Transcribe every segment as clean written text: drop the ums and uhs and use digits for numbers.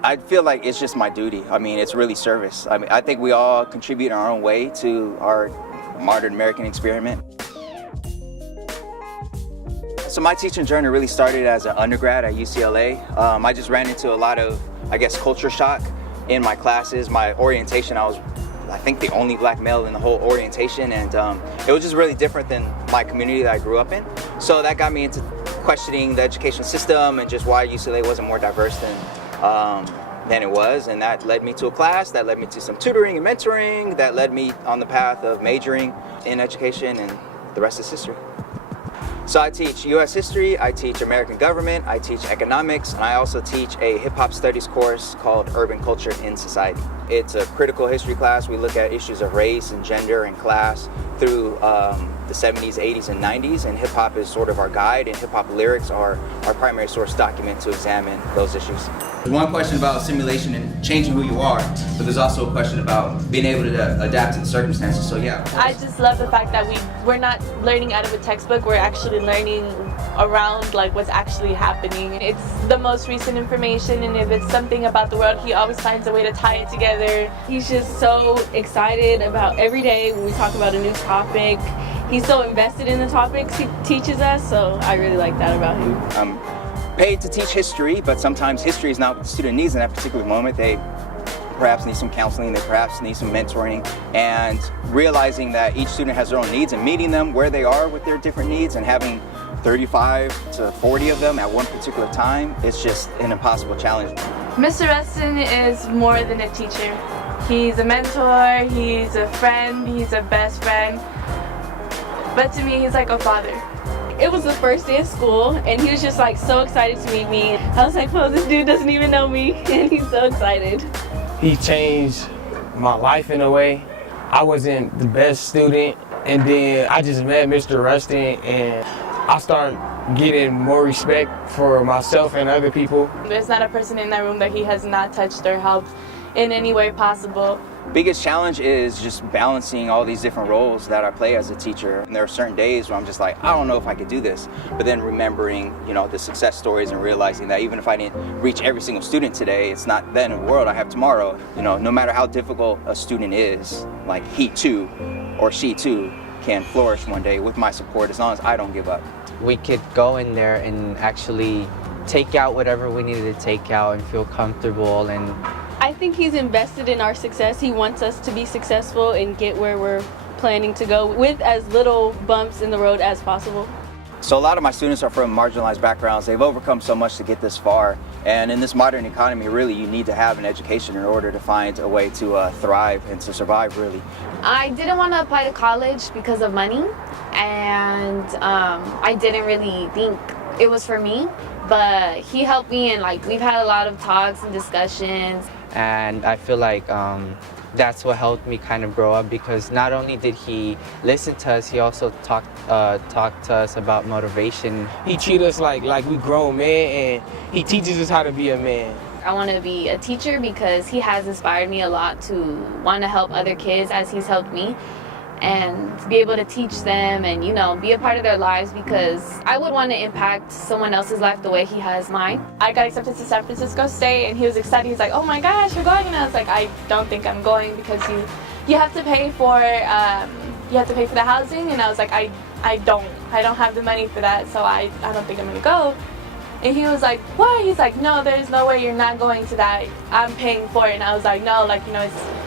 I feel like it's just my duty. I mean, it's really service. I mean, I think we all contribute in our own way to our modern American experiment. So my teaching journey really started as an undergrad at UCLA. I just ran into a lot of, I guess, culture shock in my classes. My orientation, I think, the only black male in the whole orientation, and it was just really different than my community that I grew up in. So that got me into questioning the education system and just why UCLA wasn't more diverse than it was, and that led me to a class, that led me to some tutoring and mentoring, that led me on the path of majoring in education, and the rest is history. So I teach U.S. history, I teach American government, I teach economics, and I also teach a hip-hop studies course called Urban Culture in Society. It's a critical history class. We look at issues of race and gender and class through the 70s, 80s, and 90s, and hip-hop is sort of our guide, and hip-hop lyrics are our primary source document to examine those issues. There's one question about simulation and changing who you are, but there's also a question about being able to adapt to the circumstances, so yeah. I just love the fact that we're not learning out of a textbook, we're actually learning around like what's actually happening. It's the most recent information, and if it's something about the world, he always finds a way to tie it together. He's just so excited about every day when we talk about a new topic. He's so invested in the topics he teaches us, so I really like that about him. I'm paid to teach history, but sometimes history is not what the student needs in that particular moment. They perhaps need some counseling, they perhaps need some mentoring, and realizing that each student has their own needs and meeting them where they are with their different needs, and having 35 to 40 of them at one particular time, it's just an impossible challenge. Mr. Rustin is more than a teacher. He's a mentor, he's a friend, he's a best friend. But to me, he's like a father. It was the first day of school, and he was just like so excited to meet me. I was like, well, this dude doesn't even know me, and he's so excited. He changed my life in a way. I wasn't the best student, and then I just met Mr. Rustin, and I started getting more respect for myself and other people. There's not a person in that room that he has not touched or helped in any way possible. Biggest challenge is just balancing all these different roles that I play as a teacher. And there are certain days where I'm just like, I don't know if I could do this. But then remembering, the success stories and realizing that even if I didn't reach every single student today, it's not the end of the world. I have tomorrow. No matter how difficult a student is, like he too, or she too, can flourish one day with my support as long as I don't give up. We could go in there and actually take out whatever we needed to take out and feel comfortable. And I think he's invested in our success. He wants us to be successful and get where we're planning to go with as little bumps in the road as possible. So a lot of my students are from marginalized backgrounds. They've overcome so much to get this far. And in this modern economy, really, you need to have an education in order to find a way to thrive and to survive, really. I didn't want to apply to college because of money, and I didn't really think it was for me. But he helped me, and we've had a lot of talks and discussions. And I feel like that's what helped me kind of grow up, because not only did he listen to us, he also talked to us about motivation. He treats us like we grown men, and he teaches us how to be a man. I want to be a teacher because he has inspired me a lot to want to help other kids as he's helped me, and be able to teach them and, be a part of their lives, because I would want to impact someone else's life the way he has mine. I got accepted to San Francisco State, and he was excited. He's like, oh my gosh, you're going? And I was like, I don't think I'm going, because you have to pay for the housing. And I was like, I don't have the money for that, so I don't think I'm gonna go. And he was like, what? He's like, no, there's no way you're not going to that. I'm paying for it. And I was like, no, I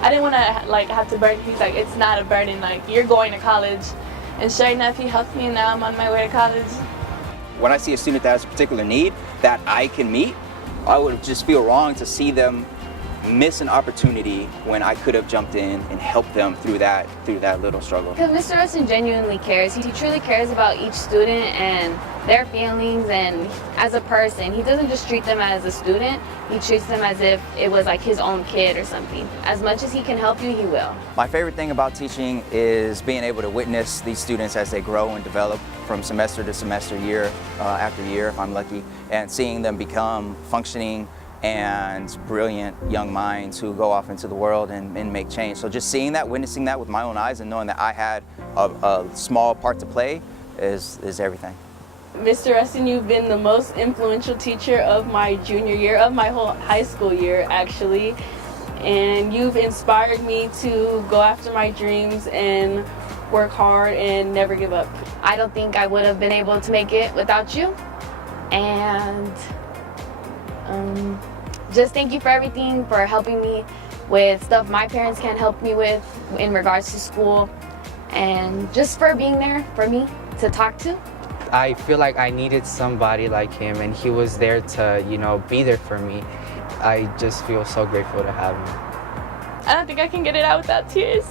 didn't want to have to burden. He's like, it's not a burden. You're going to college. And sure enough, he helped me, and now I'm on my way to college. When I see a student that has a particular need that I can meet, I would just feel wrong to see them miss an opportunity when I could have jumped in and helped them through that little struggle. Because Mr. Rustin genuinely cares. He truly cares about each student and their feelings, and as a person. He doesn't just treat them as a student, he treats them as if it was his own kid or something. As much as he can help you, he will. My favorite thing about teaching is being able to witness these students as they grow and develop from semester to semester, year after year, if I'm lucky, and seeing them become functioning and brilliant young minds who go off into the world and make change. So just seeing that, witnessing that with my own eyes, and knowing that I had a small part to play is everything. Mr. Rustin, you've been the most influential teacher of my junior year, of my whole high school year, actually. And you've inspired me to go after my dreams and work hard and never give up. I don't think I would have been able to make it without you. And just thank you for everything, for helping me with stuff my parents can't help me with in regards to school, and just for being there for me to talk to. I feel like I needed somebody like him, and he was there to, you know, be there for me. I just feel so grateful to have him. I don't think I can get it out without tears.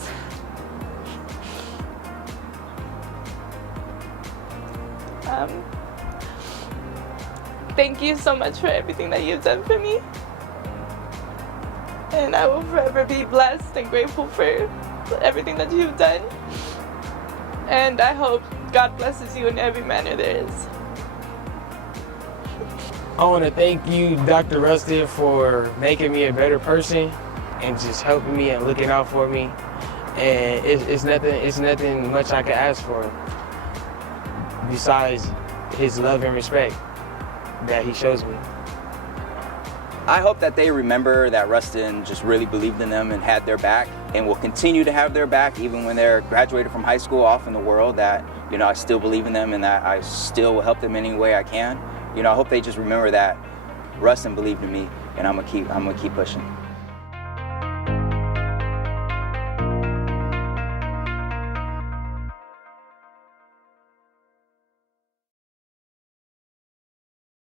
Thank you so much for everything that you've done for me. And I will forever be blessed and grateful for everything that you've done. And I hope God blesses you in every manner there is. I want to thank you, Dr. Rustin, for making me a better person and just helping me and looking out for me. And it's nothing much I can ask for besides his love and respect that he shows me. I hope that they remember that Rustin just really believed in them and had their back, and will continue to have their back even when they're graduated from high school off in the world, that, you know, I still believe in them and that I still will help them any way I can. You know, I hope they just remember that Rustin believed in me, and I'm gonna keep pushing.